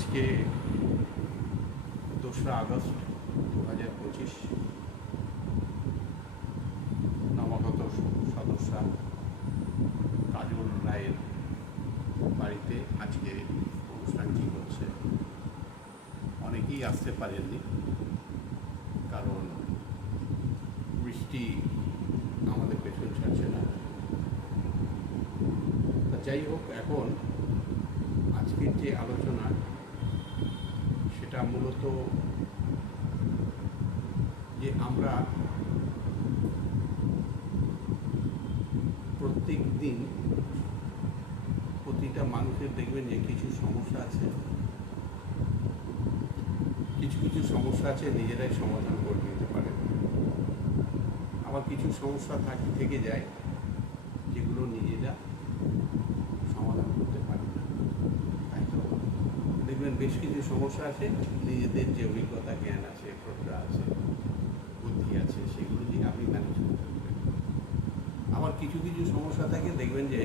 আজকে 2রা আগস্ট 2025 নবাগত সদস্যা কাজল রায়ের বাড়িতে আজকে অনুষ্ঠানটি হচ্ছে। অনেকেই আসতে পারেননি, কারণ বৃষ্টি আমাদের পেছন ছাড়ছে না। তা যাই হোক, এখন আজকের যে আলোচনা সেটা মূলত যে আমরা প্রত্যেক দিন প্রতিটা মানুষের দেখবেন যে কিছু সমস্যা আছে, কিছু সমস্যা আছে নিজেরাই সমাধান করে নিতে পারে। আবার কিছু সমস্যা থেকে যায় যেগুলো নিজেরা সমাধান করতে পারে না। তাই তো দেখবেন বেশ কিছু সমস্যা আছে নিজেদের যে অভিজ্ঞতা, জ্ঞান আছে, প্রজ্ঞা আছে, বুদ্ধি আছে, সেগুলো দিয়ে আপনি ম্যানেজ করতে পারবেন। আবার কিছু সমস্যা থাকে দেখবেন যে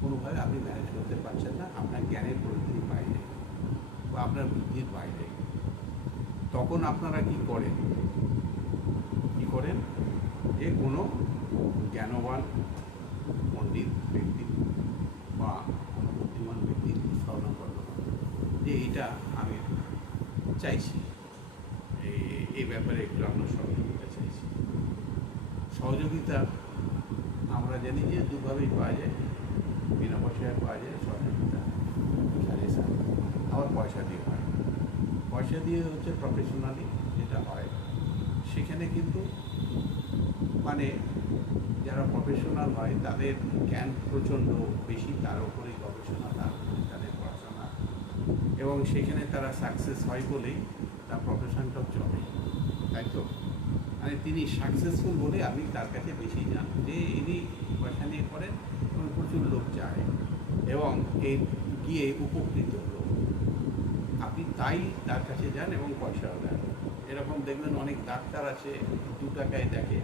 কোনোভাবে আপনি ম্যানেজ করতে পারছেন না, আপনার জ্ঞানের পরিধির বাইরে বা আপনার বুদ্ধির বাইরে। তখন আপনারা কি করেন যে কোনো জ্ঞানবান পণ্ডিত ব্যক্তি বা কোনো বুদ্ধিমান ব্যক্তির স্মরণ করবেন যে এইটা আমি চাইছি, এই ব্যাপারে একটু আমরা সহযোগিতা চাইছি। সহযোগিতা আমরা জানি যে দুভাবেই পাওয়া যায়, বিনা পয়সায় পাওয়া যায় সহযোগিতা, সাজেশন, আবার পয়সা দিয়ে হয়। পয়সা দিয়ে হচ্ছে প্রফেশনালি যেটা হয়, সেখানে কিন্তু মানে যারা প্রফেশনাল হয় তাদের জ্ঞান প্রচণ্ড বেশি, তার উপরে গবেষণা, তার উপরে তাদের পড়াশোনা, এবং সেখানে তারা সাকসেস হয় বলেই তার প্রফেশনটাও চলে। তাই তো মানে তিনি সাকসেসফুল বলে আমি তার কাছে বেশি জানি যে ইনি পয়সা নিয়ে করেন এবং প্রচুর লোক যায় এবং এই গিয়ে উপকৃত হলো, আপনি তাই তার কাছে যান এবং পয়সাও দেন। এরকম দেখবেন অনেক ডাক্তার আছে 2 টাকায় দেখে,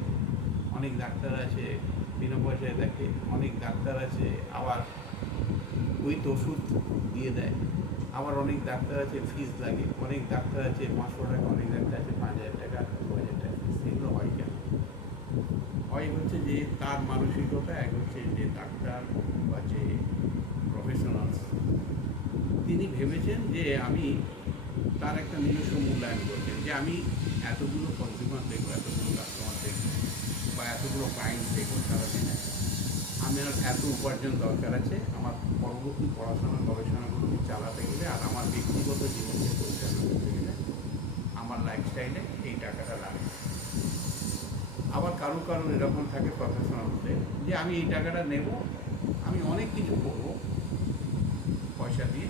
অনেক ডাক্তার আছে বিনা পয়সায় দেখে, অনেক ডাক্তার আছে আবার উইথ ওষুধ দিয়ে দেয়, আবার অনেক ডাক্তার আছে ফিস লাগে, অনেক ডাক্তার আছে 500 টাকা, অনেক ডাক্তার আছে 5000 টাকা, 2000 টাকা ফিস। এগুলো হয় কেন? হয় হচ্ছে যে তার মানসিকতা, এক হচ্ছে যে ডাক্তার বা যে প্রফেশনালস তিনি ভেবেছেন যে আমি তার একটা নিজস্ব মূল্যায়ন করছেন যে আমি এতগুলো কনজিউমার দেখবো, এতগুলো কাস্টমার দেখবো বা এতগুলো ক্লায়েন্ট দেখবো সারাদিনে, আমার এত উপার্জন দরকার আছে আমার পরবর্তী পড়াশোনা গবেষণাগুলোকে চালাতে গেলে আর আমার ব্যক্তিগত জীবনকে পরিচালনা করতে গেলে আমার লাইফস্টাইলে এই টাকাটা লাগে। আবার কারো এরকম থাকে প্রফেশনালদের যে আমি এই টাকাটা নেব, আমি অনেক কিছু করবো পয়সা দিয়ে,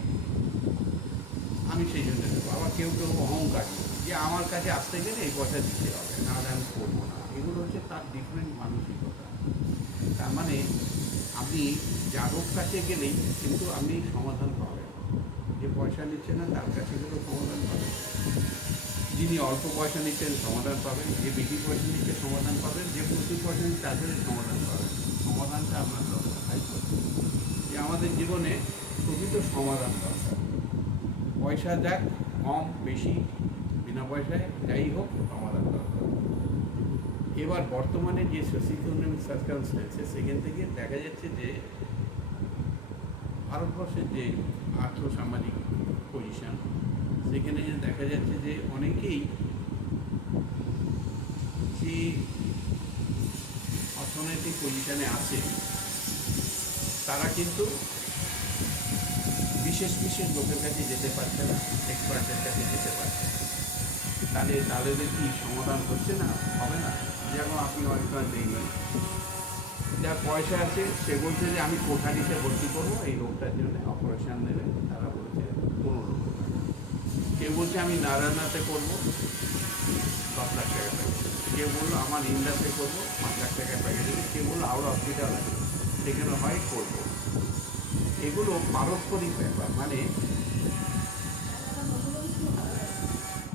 আমি সেই জন্য দেবো। আবার কেউ অহংকার যে আমার কাছে আসতে গেলে এই পয়সা দিতে হবে, নাহলে আমি করবো না। এগুলো হচ্ছে তার ডিফারেন্ট মানসিকতা। তার মানে আপনি যারোর কাছে গেলেই কিন্তু আপনি সমাধান পাবেন, যে পয়সা নিচ্ছে না তার কাছে গেলেও সমাধান পাবেন, যিনি অল্প পয়সা নিচ্ছেন সমাধান পাবেন, যে বেশি পয়সা নিচ্ছে সমাধান পাবেন, যে প্রচুর পয়সা নিচ্ছে তাদের সমাধান পাবেন। সমাধানটা আপনার দরকার। তাই তো যে আমাদের জীবনে প্রকৃত সমাধান দরকার। পয়সা যাক কম বেশি বিনা পয়সায় যাই হোক, সমাধান দরকার। এবার বর্তমানে যে সোশিও-ইকোনমিক সার্কামস্টেন্সেস, সেখান থেকে দেখা যাচ্ছে যে ভারতবর্ষের যে আর্থসামাজিক পজিশন, সেখানে দেখা যাচ্ছে যে অনেকেই যে অর্থনৈতিক পজিশনে আছে তারা কিন্তু বিশেষ লোকের কাছে যেতে পারছে না, এক্সপার্টের কাছে যেতে পারছে না। তাদের কি সমাধান হচ্ছে না? হবে না। যেমন আপনি অনেক সময় দেখবেন যার পয়সা আছে সে বলছে যে আমি কোঠারিতে ভর্তি করবো এই রোগটার জন্য, অপারেশন নেবে, তারা বলছে 15 লক্ষ টাকা। কেউ বলছে আমি নারায়ণাতে করবো, 10 লাখ টাকা প্যাকেজ দেবে। কেউ বললো আমার ইন্দাসে করবো, 5 লাখ টাকা প্যাকেজ দেবে। কেউ বললো হাওড়া হসপিটাল আছে সেখানে হয় করবো। এগুলো পারস্পরিক ব্যাপার, মানে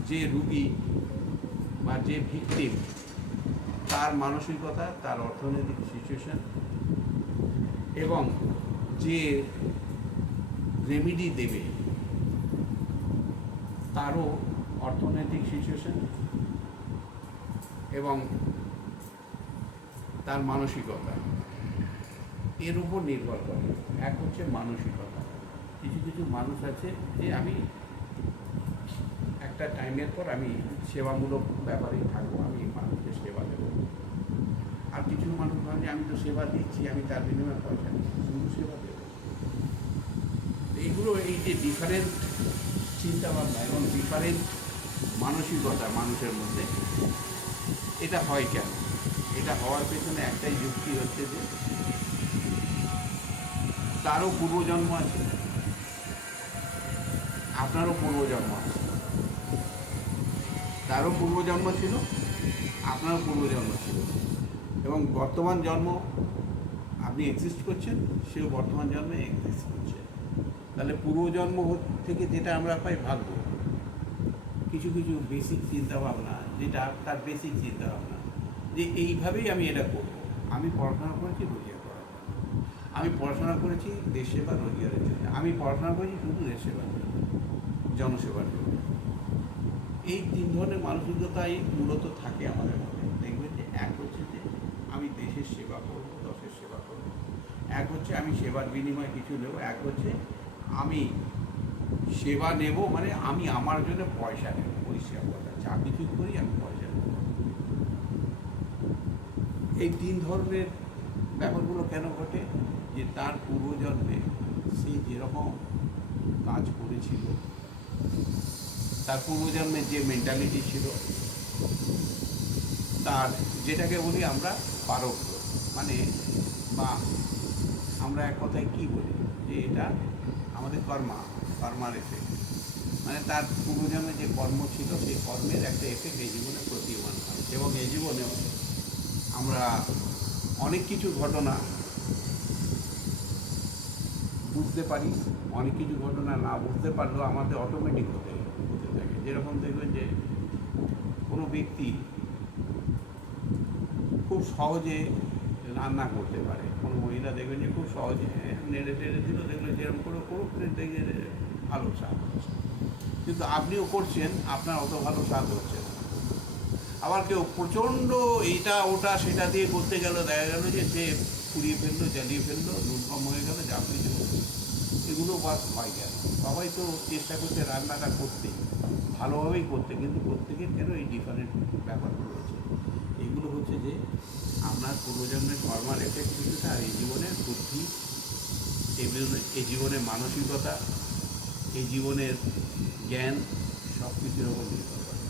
যে রুগী বা যে ভিকটিম তার মানসিকতা, তার অর্থনৈতিক সিচুয়েশন এবং যে রেমিডি দেবে তারও অর্থনৈতিক সিচুয়েশন এবং তার মানসিকতা এর উপর নির্ভর করে। এক হচ্ছে মানসিকতা। কিছু কিছু মানুষ আছে যে আমি একটা টাইমের পর আমি সেবামূলক ব্যাপারেই থাকবো, আমি মানুষকে সেবা দেবো। আর কিছু মানুষ ভাবে আমি তো সেবা দিচ্ছি, আমি তার বিনিময়ে পয়সা নিচ্ছি, শুধু সেবা দেবো। এইগুলো এই যে ডিফারেন্ট চিন্তাভাবনা এবং ডিফারেন্ট মানসিকতা মানুষের মধ্যে, এটা হয় কেন? এটা হওয়ার পেছনে একটাই যুক্তি হচ্ছে যে তারও পূর্বজন্ম আছে, আপনারও পূর্বজন্ম আছে। তারও পূর্বজন্ম ছিল, আপনারও পূর্বজন্ম ছিল, এবং বর্তমান জন্ম আপনি এক্সিস্ট করছেন, সেও বর্তমান জন্মে এক্সিস্ট করছে। তাহলে পূর্বজন্ম থেকে যেটা আমরা পাই ভাগ্য, কিছু কিছু বেসিক চিন্তাভাবনা, যেটা তার বেসিক চিন্তাভাবনা যে এইভাবেই আমি এটা করব। আমি পড়াশোনা করেছি রোজগার করার জন্য, আমি পড়াশোনা করেছি দেশ সেবা রোজগারের জন্য, আমি পড়াশোনা করেছি শুধু দেশ সেবার জন্য, জনসেবার জন্য। এই তিন ধরনের মানসিকতাই মূলত থাকে আমাদের মধ্যে। দেখবেন যে এক হচ্ছে যে আমি দেশের সেবা করব, দশের সেবা করব। এক হচ্ছে আমি সেবার বিনিময়ে কিছু নেব। এক হচ্ছে আমি সেবা নেব মানে আমি আমার জন্য পয়সা নেব। পরিষ্কার কথা, যা কিছু করি আমি পয়সা নেব। এই তিন ধরনের ব্যাপারগুলো কেন ঘটে? যে তার পূর্বজন্মে সে যেরকম কাজ করেছিল, তার পূর্বজন্মের যে মেন্টালিটি ছিল, তার যেটাকে বলি আমরা পারক্য, মানে বা আমরা এক কথায় কী বলি যে এটা আমাদের কর্মার এফেক্ট। মানে তার পূর্বজন্মে যে কর্ম ছিল সেই কর্মের একটা এফেক্ট এই জীবনে প্রতীয়মান হয়। এবং এই জীবনেও আমরা অনেক কিছু ঘটনা বুঝতে পারি, অনেক কিছু ঘটনা না বুঝতে পারলেও আমাদের অটোমেটিক হতে থাকে। যেরকম দেখবেন যে কোনো ব্যক্তি খুব সহজে রান্না করতে পারে, কোনো মহিলা দেখবেন যে খুব সহজে নেড়ে টেড়ে দিল, দেখবেন যেরকম করে করুক দেখে ভালো স্বাদ হচ্ছে, কিন্তু আপনিও করছেন, আপনার অত ভালো স্বাদ হচ্ছে না। আবার কেউ প্রচণ্ড এইটা ওটা সেটা দিয়ে করতে গেল, দেখা গেল যে সে পুড়িয়ে ফেললো, জ্বালিয়ে ফেললো, নুন কম হয়ে গেলো, যা কিছু। এগুলো বাস হয় কেন? সবাই তো চেষ্টা করছে রান্নাটা করতে, ভালোভাবেই করতে, কিন্তু প্রত্যেকের কেন এই ডিফারেন্ট ব্যাপারগুলো হচ্ছে? এগুলো হচ্ছে যে আপনার পূর্বজন্মের কর্মার এফেক্ট কিছুটা, আর এই জীবনের বুদ্ধি, এই জীবনের মানসিকতা, এই জীবনের জ্ঞান, সব কিছুর ওপর নির্ভর করে।